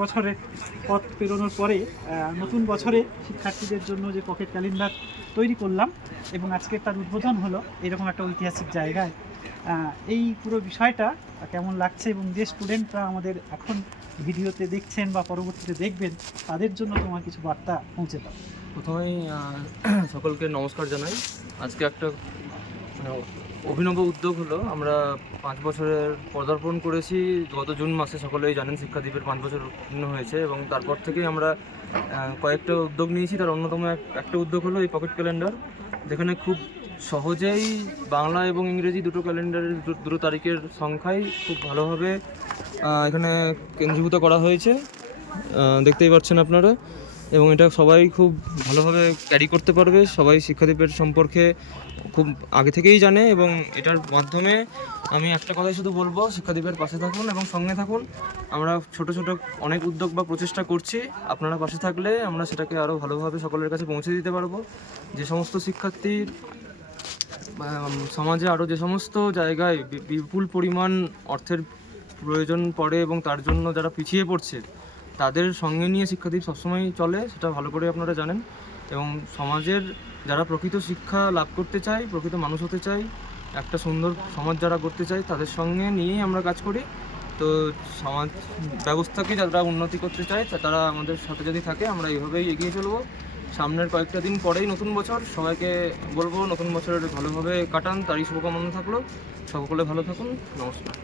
বছরের পথ পেরোনোর পরে নতুন বছরে শিক্ষার্থীদের জন্য যে পকেট ক্যালেন্ডার তৈরি করলাম এবং আজকে তার উদ্বোধন হলো, এরকম একটা ঐতিহাসিক জায়গায়। এই পুরো বিষয়টা কেমন লাগছে এবং যে স্টুডেন্টরা আমাদের এখন ভিডিওতে দেখছেন বা পরবর্তীতে দেখবেন, তাদের জন্য তোমার কিছু বার্তা পৌঁছে দাও। প্রথমেই সকলকে নমস্কার জানাই। আজকে একটা অভিনব উদ্যোগ হলো। আমরা পাঁচ বছরের পদার্পণ করেছি। গত জুন মাসে সকলেই জানেন শিক্ষাদ্বীপের পাঁচ বছর পূর্ণ হয়েছে এবং তারপর থেকেই আমরা কয়েকটা উদ্যোগ নিয়েছি। তার অন্যতম এক- একটা উদ্যোগ হলো এই পকেট ক্যালেন্ডার, যেখানে খুব সহজেই বাংলা এবং ইংরেজি দুটো ক্যালেন্ডারের দুটো তারিখের সংখ্যাই খুব ভালোভাবে এখানে কেন্দ্রীভূত করা হয়েছে। দেখতেই পাচ্ছেন আপনারা। এবং এটা সবাই খুব ভালোভাবে ক্যারি করতে পারবে। সবাই শিক্ষাদ্বীপের সম্পর্কে খুব আগে থেকেই জানে এবং এটার মাধ্যমে আমি একটা কথাই শুধু বলব শিক্ষাদ্বীপের পাশে থাকুন এবং সঙ্গে থাকুন। আমরা ছোট ছোট অনেক উদ্যোগ বা প্রচেষ্টা করছি। আপনারা পাশে থাকলে আমরা সেটাকে আরও ভালোভাবে সকলের কাছে পৌঁছে দিতে পারব। যে সমস্ত শিক্ষার্থীর সমাজে আরও যে সমস্ত জায়গায় বিপুল পরিমাণ অর্থের প্রয়োজন পড়ে এবং তার জন্য যারা পিছিয়ে পড়ছে তাদের সঙ্গে নিয়ে শিক্ষাদ্বীপ সবসময় চলে, সেটা ভালো করে আপনারা জানেন। এবং সমাজের যারা প্রকৃত শিক্ষা লাভ করতে চায়, প্রকৃত মানুষ হতে চায়, একটা সুন্দর সমাজ যারা করতে চায়, তাদের সঙ্গে নিয়েই আমরা কাজ করি। তো সমাজ ব্যবস্থাকে যারা উন্নতি করতে চায় তারা আমাদের সাথে যদি থাকে, আমরা এইভাবেই এগিয়ে চলবো। সামনের কয়েকটা দিন পরেই নতুন বছর, সবাইকে বলব, নতুন বছরের ভালোভাবে কাটান, তারই শুভকামনা থাকল। সকলে ভালো থাকুন, নমস্কার।